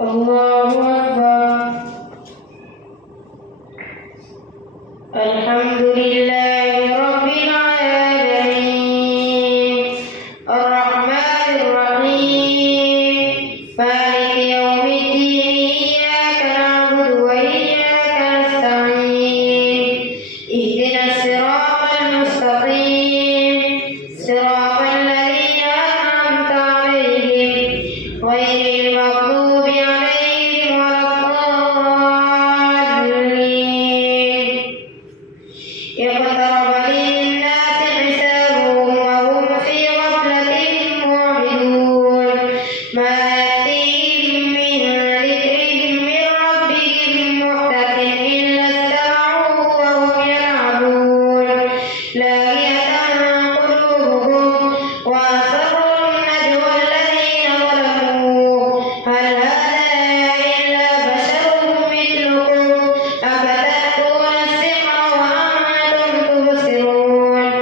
الله أكبر. الحمد لله رب العالمين الرحمن الرحيم مالك يوم الدين إياك نعبد وإياك نستعين اهدنا الصراط المستقيم صراط الذين أنعمت عليهم غير المغضوب عليهم ولا الضالين. اقترب للناس حسابهم وهم في غفلة معرضون ما يأتيهم من ذكر من ربهم محدث إلا استمعوه وهم يلعبون لاهية قلوبهم وأسروا النجوى الذين ظلموا هل هذا إلا بشر مثلكم أفتأتون السحر وأنتم تبصرون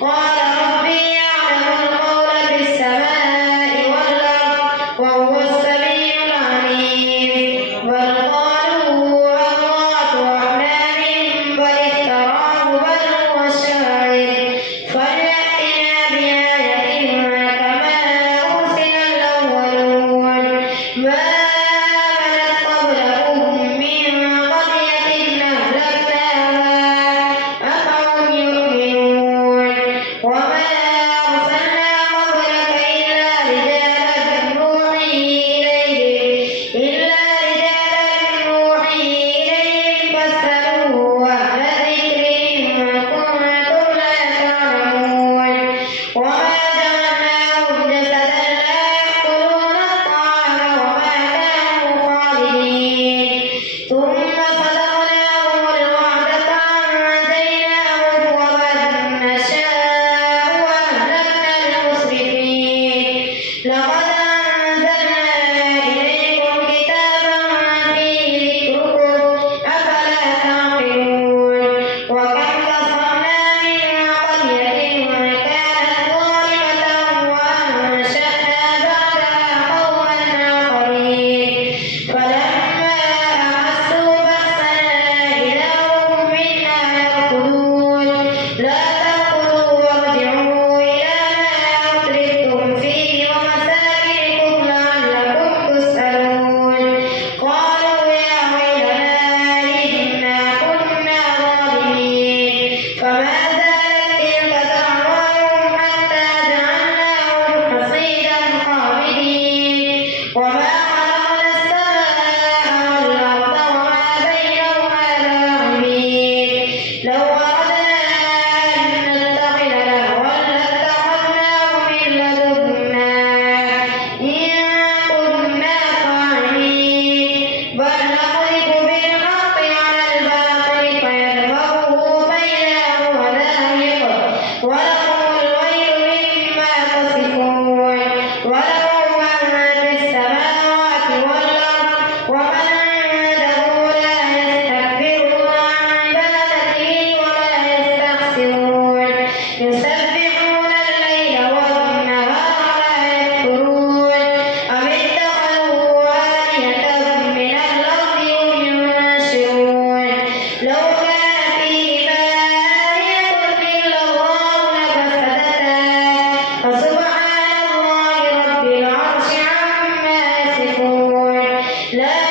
قال ربي يعلم القول في السماء والأرض وهو السميع العليم بل قالوا أضغاث أحلام بل افتراه بل هو شاعر فليأتنا بآية كما أرسل الأولون ما آمنت قبلهم من قرية أهلكناها أفهم يؤمنون وما أرسلنا قبلك إلا رجالا نوحي إليهم فاسألوا أهل الذكر إن كنتم لا تعلمون وما جعلناهم جسدا لا يأكلون الطعام وما كانوا خالدين ثم صدقناهم الوعد فأنجيناهم ومن نشاء وأهلكنا المسرفين لقد أنزلنا إليكم كتابا فيه ذكركم أفلا تعقلون وكم قصمنا من قرية كانت ظالمة وأنشأنا بعدها قوما آخرين فلما أحسوا بأسنا إذا هم منا يركضون لا تأكلوا وارجعوا إلى ما أترفتم فيه ومساكنكم لعلكم تسألون قالوا يا ويلنا إنا كنا ظالمين فما زالت تلك دعواهم حتى جعلناهم حصيدا خامدين وما خلقنا السماء والأرض وما بينهما لاعبين لو أردنا أن نتخذ لهوا لاتخذناه من لدنا إن كنا فاعلين بل نقذف بالحق على الباطل فيدمغه فإذا هو زاهق ولكم الويل مما تصفون وله من في السماوات والأرض ومن عنده لا يستكبرون عن عبادته ولا يستحسرون يسبحون الليل والنهار لا يفترون أم اتخذوا آلهة من الأرض هم ينشرون لو كان فيهما آلهة إلا الله لفسدتا فسبحان الله رب العرش عما يصفون لا